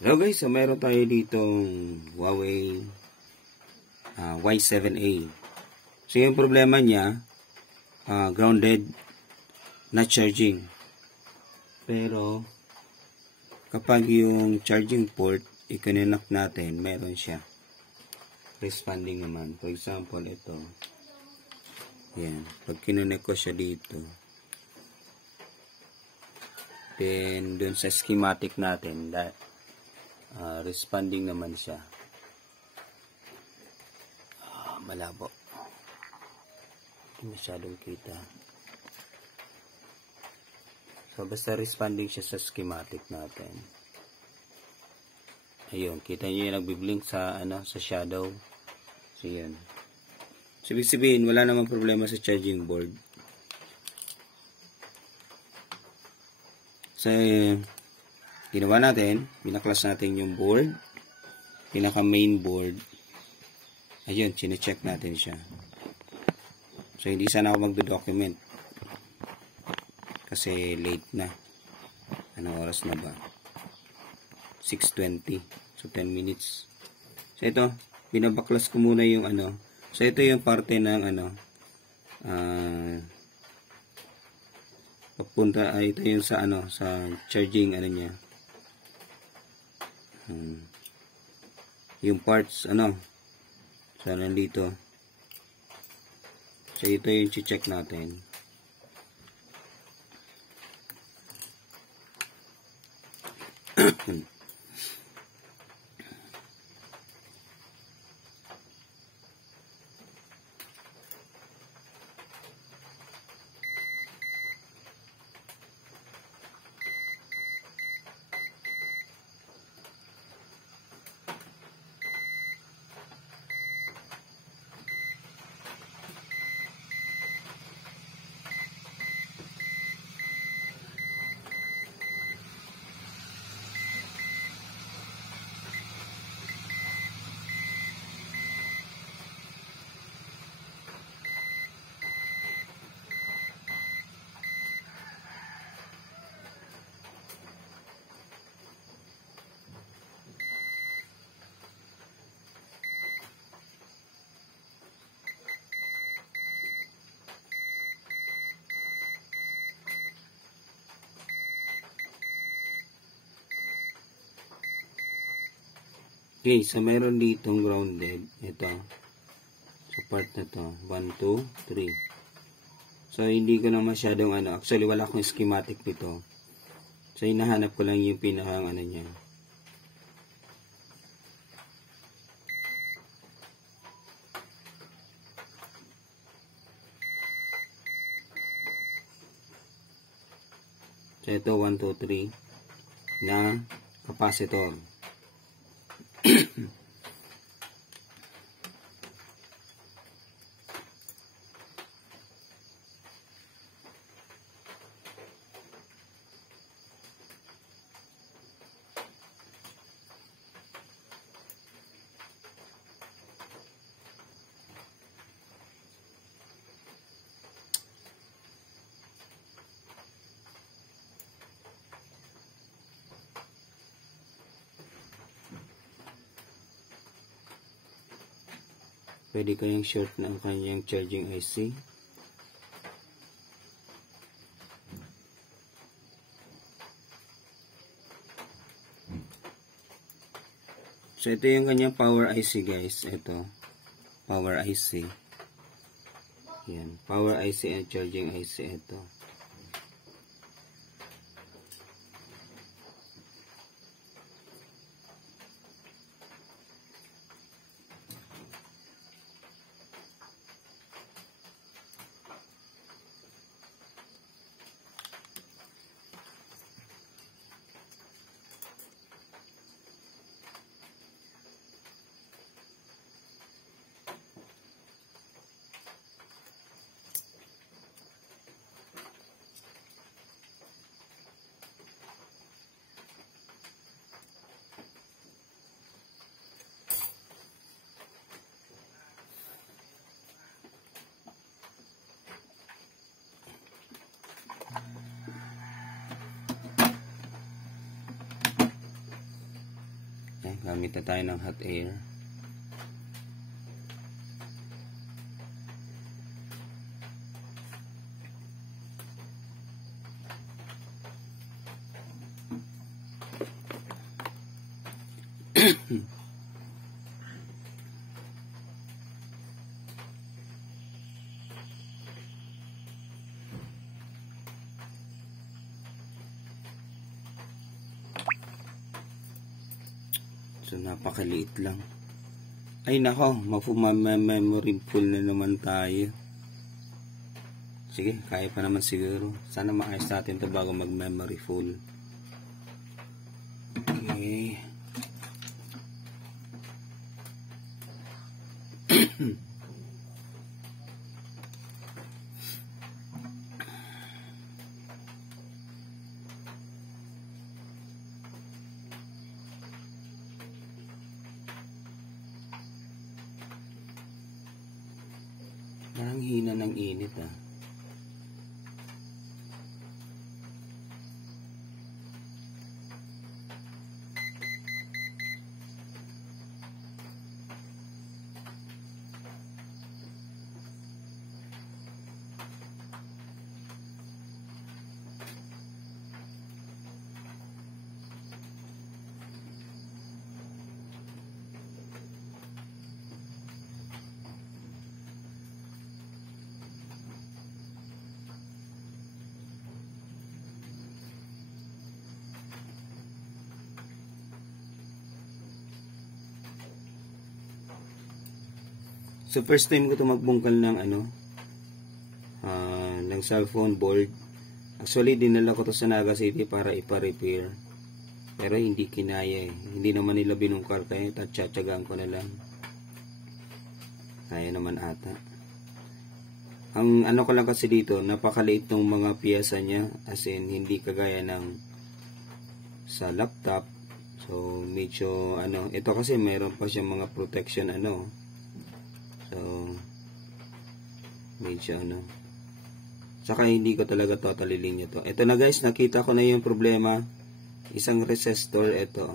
Hello guys, so meron tayo ditong Huawei Y7A. So yung problema niya, grounded, not charging. Pero kapag yung charging port i-connect natin, meron siya responding naman. For example, ito. Yan, pag kinonect ko siya dito, then dun sa schematic natin, responding naman siya. Malabo. Hindi masyadong kita. So, basta responding siya sa schematic natin. Ayun, kita nyo yung nagbiblink sa, sa shadow. So, yun. So, ibig sabihin, wala namang problema sa charging board. So, ginawa natin, binaklas natin yung board, pinaka main board. Ayun, sine-check natin siya. So, hindi sana ako magdo-document. Kasi late na. Anong oras na ba? 6:20. So, 10 minutes. So, ito, binabaklas ko muna yung So, ito yung parte ng papunta, ito yung sa sa charging niya. Yung parts so nandito. So ito yung check natin. Okay, so meron ditong grounded. Ito. Sa part na to. 1, 2, 3. So, hindi ko na masyadong Actually, wala akong schematic nito. So, hinahanap ko lang yung pinakang niya. So, ito 1, 2, 3 na capacitor. Pwede kayang short na ang kanyang charging IC. So, ito yung kanyang power IC guys. Ito. Power IC. Yan. Power IC and charging IC. Ito. Gamit na tayo ng hot air. So, napakaliit lang. Ay, nako. Memory full na naman tayo. Sige, kaya pa naman siguro. Sana maayos natin ito bago mag-memory full. Okay. Parang hina ng init ah. So first time ko ito magbungkal ng ng cellphone board. Actually dinala ko to sa Naga City para ipa-repair. Pero hindi kinaya eh. Hindi naman nila binungkal kaya tatsyatsagaan ko na lang. Kaya naman ata. Ang ano ko lang kasi dito, napakaliit ng mga piyesa niya. As in, hindi kagaya ng sa laptop. So medyo ito kasi mayroon pa siyang mga protection So, medyo Saka hindi ko talaga totally linya to. Ito na guys, nakita ko na yung problema. Isang resistor, ito.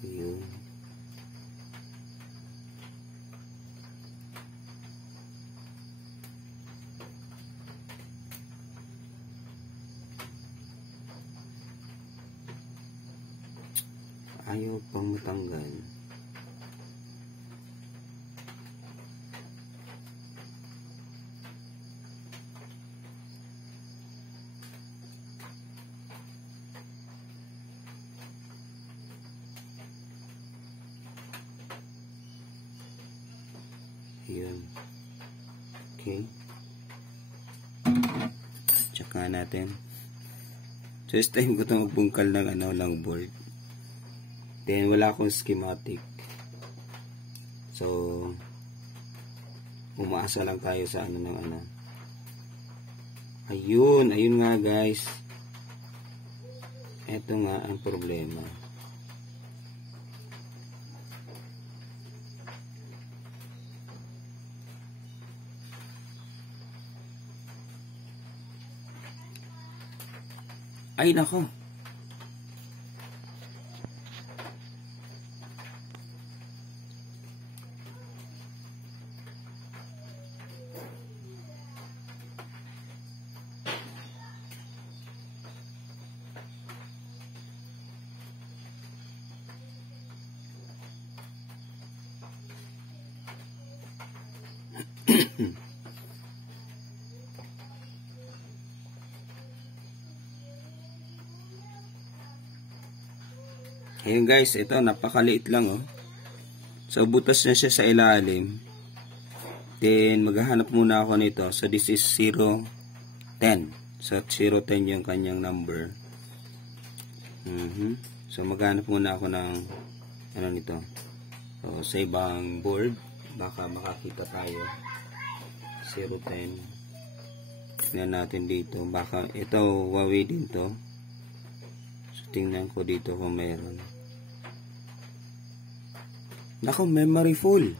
Yun. Ayaw pang matanggal. Yun. Okay. Tsaka natin. So, this time ko ito magbungkal ng lang board. Then, wala akong schematic. So, umaasa lang tayo sa Ayun. Ayun nga, guys. Ito nga ang problema. Ay, nako. Ayun guys, ito napakaliit lang So butas na siya sa ilalim. Then maghahanap muna ako nito. So this is 010. So 010 yung kanyang number. So maghahanap muna ako ng nito. So sa ibang board, baka makakita tayo. 010. Tingnan natin dito. Baka ito Huawei din to. So tingnan ko dito kung meron. Nako, memory full.